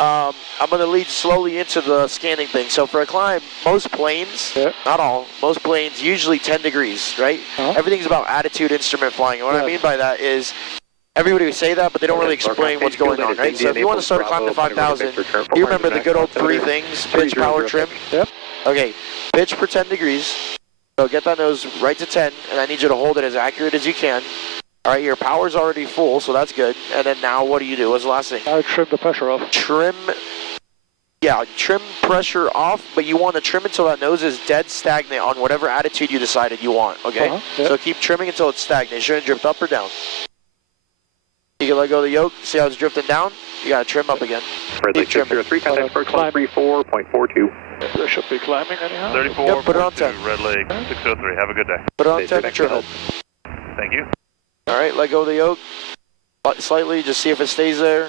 I'm going to lead slowly into the scanning thing. So for a climb, most planes, not all, most planes usually 10 degrees, right? Everything's about attitude instrument flying. And what I mean by that is everybody would say that, but they don't really explain what's going on, right? So if you want to start a climb to 5,000, you remember the good old 3 things, pitch, power, trim? Yep. Okay, pitch for 10 degrees. So get that nose right to 10, and I need you to hold it as accurate as you can. All right, your power's already full, so that's good. And then now what do you do? What's the last thing? I trim the pressure off. Trim pressure off, but you want to trim until that nose is dead stagnant on whatever attitude you decided you want, okay? So keep trimming until it's stagnant. It shouldn't drift up or down. You can let go of the yoke, see how it's drifting down? You got to trim up again. Keep trimming. 3, contact first 134.42. There should be climbing anyhow. 34, yep, put it on 10. Red Lake, 603. Have a good day. Put it on 10 and trim it. Thank you. All right, let go of the yoke slightly, just see if it stays there.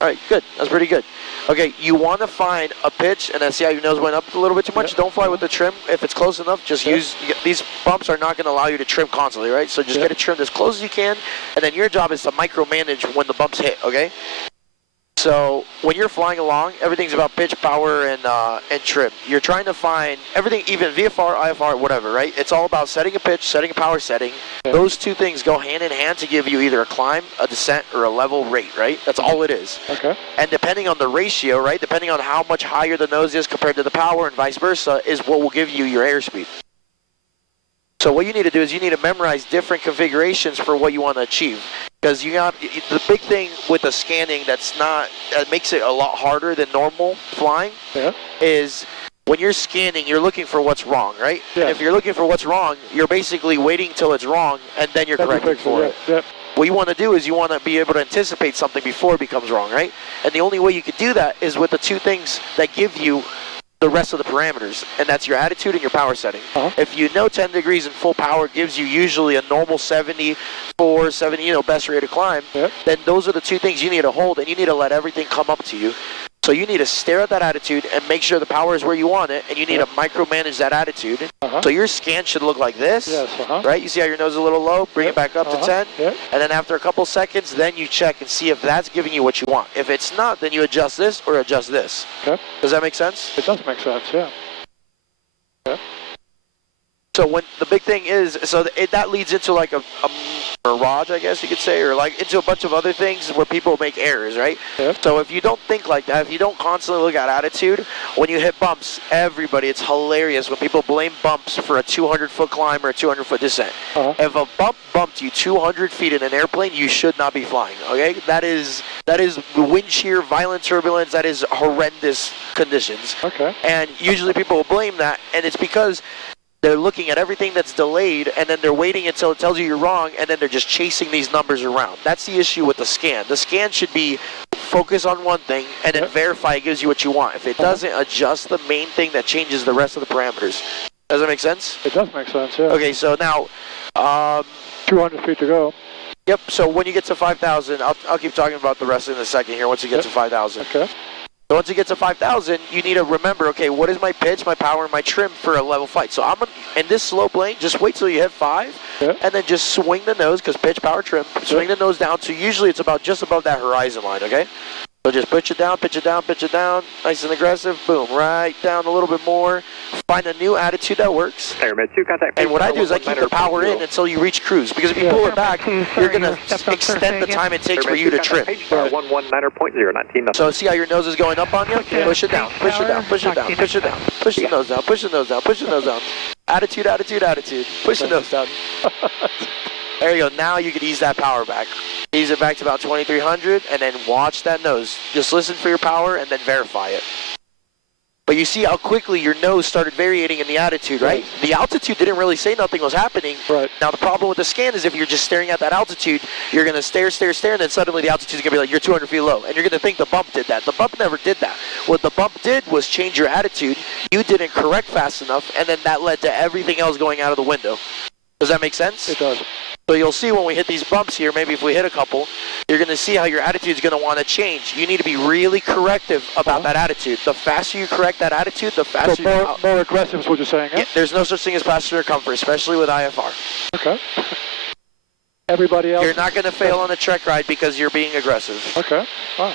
All right, good. That's pretty good. Okay, you want to find a pitch, and then see how your nose went up a little bit too much. Don't fly with the trim. If it's close enough, just use, these bumps are not going to allow you to trim constantly, right? So just get it trimmed as close as you can, and then your job is to micromanage when the bumps hit, okay? So when you're flying along, everything's about pitch, power, and trim. You're trying to find everything, even VFR, IFR, whatever, right? It's all about setting a pitch, setting a power setting. Those two things go hand in hand to give you either a climb, a descent, or a level rate, right? That's all it is. Okay. And depending on the ratio, right, depending on how much higher the nose is compared to the power and vice versa, is what will give you your airspeed. So what you need to do is you need to memorize different configurations for what you want to achieve. Because you got the big thing with the scanning that makes it a lot harder than normal flying is when you're scanning, you're looking for what's wrong, right? Yeah. And if you're looking for what's wrong, you're basically waiting till it's wrong and then you're correcting for it. What you want to do is you want to be able to anticipate something before it becomes wrong, right? And the only way you could do that is with the two things that give you the rest of the parameters, and that's your attitude and your power setting. If you know 10 degrees and full power gives you usually a normal 74, 70, best rate of climb, then those are the two things you need to hold, and you need to let everything come up to you. So you need to stare at that attitude and make sure the power is where you want it, and you need to micromanage that attitude. So your scan should look like this, right? You see how your nose is a little low? Bring it back up to 10, and then after a couple seconds, then you check and see if that's giving you what you want. If it's not, then you adjust this or adjust this. Does that make sense? It does make sense, yeah. So when the big thing is, so that leads into like a mirage, I guess you could say, or like into a bunch of other things where people make errors, right? So if you don't think like that, if you don't constantly look at attitude, when you hit bumps, it's hilarious when people blame bumps for a 200-foot climb or a 200-foot descent. If a bump bumped you 200 feet in an airplane, you should not be flying, okay? That is wind shear, violent turbulence, that is horrendous conditions. And usually people will blame that, and it's because they're looking at everything that's delayed, and then they're waiting until it tells you you're wrong, and then they're just chasing these numbers around. That's the issue with the scan. The scan should be focus on one thing, and then verify it gives you what you want. If it doesn't, adjust the main thing that changes the rest of the parameters. Does that make sense? It does make sense, yeah. Okay, so now 200 feet to go. Yep, so when you get to 5,000, I'll keep talking about the rest in a second here once you get to 5,000. So once you get to 5,000, you need to remember, okay, what is my pitch, my power, and my trim for a level flight? So in this slow plane, just wait till you hit 5, and then just swing the nose, because pitch, power, trim, swing the nose down to usually it's about just above that horizon line, okay? So just pitch it down, pitch it down, pitch it down, nice and aggressive, boom, right down a little bit more. Find a new attitude that works. And what I do is I keep the power in until you reach cruise, because if you pull it back, you're going to extend the time it takes for you to trim. So see how your nose is going up on you? Push it down, push it down, push it down, push it down, push the nose down, push the nose down, push the nose down. Attitude, attitude, attitude. Push the nose down. There you go. Now you can ease that power back. Ease it back to about 2,300, and then watch that nose. Just listen for your power, and then verify it. But you see how quickly your nose started varying in the attitude, right? The altitude didn't really say nothing was happening. Now the problem with the scan is if you're just staring at that altitude, you're going to stare, stare, stare, and then suddenly the altitude is going to be like, you're 200 feet low. And you're going to think the bump did that. The bump never did that. What the bump did was change your attitude. You didn't correct fast enough, and then that led to everything else going out of the window. Does that make sense? It does. So you'll see when we hit these bumps here, maybe if we hit a couple, you're going to see how your attitude is going to want to change. You need to be really corrective about that attitude. The faster you correct that attitude, the faster more aggressive is what you're saying, yeah, there's no such thing as passenger comfort, especially with IFR. Okay. Everybody else? You're not going to fail on a trek ride because you're being aggressive. Okay. Wow.